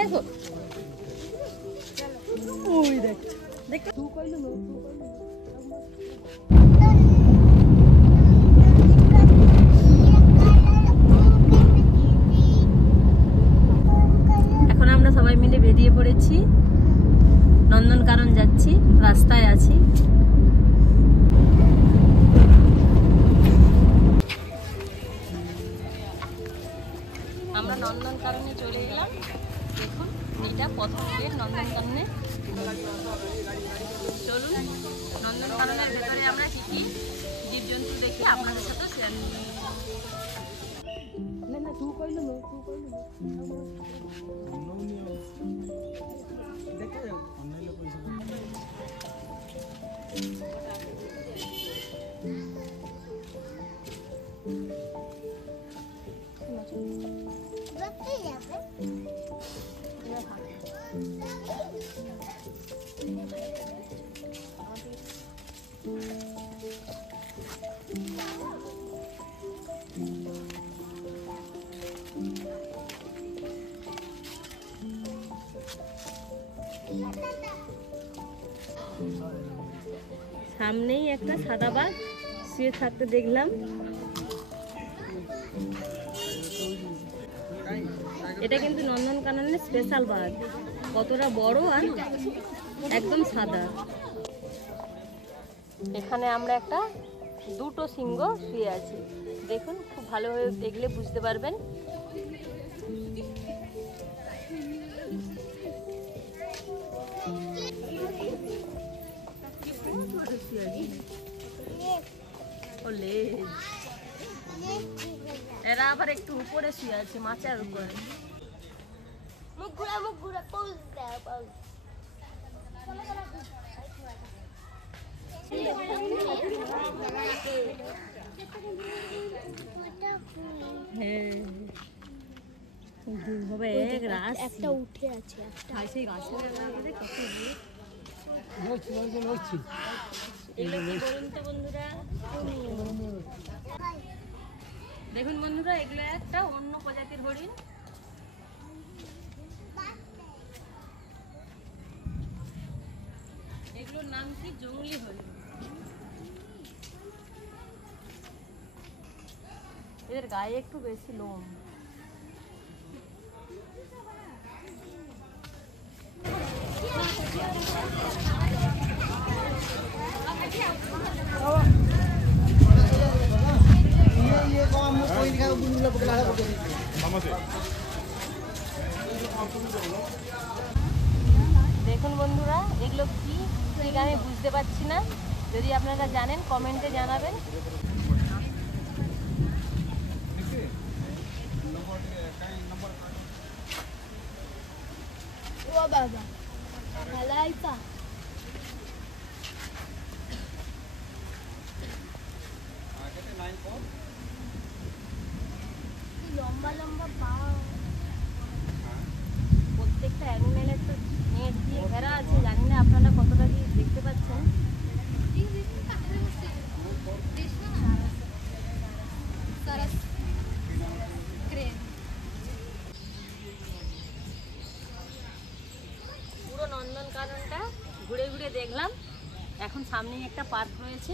দেখো ওই দেখ দেখ তু কইলো না এখন আমরা সবাই মিলে বেরিয়ে পড়েছি নন্দনকানন যাচ্ছি রাস্তায় আছি আমরা নন্দনকাননে চলে এলাম দেখুন এটা প্রথম গেট নন্দনকাননে চলুন নন্দনকাননের ভেতরে আমরা কি কি জীবজন্তু দেখি আপনাদের সাথে শেয়ার সামনেই একটা সাদা বাঘ শুয়ে থাকতে দেখলাম এটা কিন্তু নন্দনকাননের স্পেশাল বাঘ কতটা বড় আর একদম সাদা এখানে আমরা একটা দুটো সিংহ শুয়ে আছি দেখুন খুব ভালোভাবে দেখলে বুঝতে পারবেন এরা আবার একটু উপরে শুয়ে আছে মাচার উপরে মুখ ঘুরা পোজ দাও পোজ একটা উঠে আছে সেই গাছের বন্ধুরা দেখুন বন্ধুরা এগুলো একটা অন্য প্রজাতির হরিণ এগুলোর নাম কি জংলি হরিণ এদের গায়ে একটু বেশি লোম দেখুন বন্ধুরা এগুলো কি ঠিক আমি বুঝতে পারছি না যদি আপনারা জানেন কমেন্টে জানাবেন লম্বা লম্বা পা প্রত্যেকটা অ্যানিমেলের তো নেট দিয়ে ঘেরা আছে জানি না আপনারা কতটা দিয়ে দেখতে পাচ্ছেন পুরো নন্দনকাননটা ঘুরে ঘুরে দেখলাম এখন সামনেই একটা পার্ক রয়েছে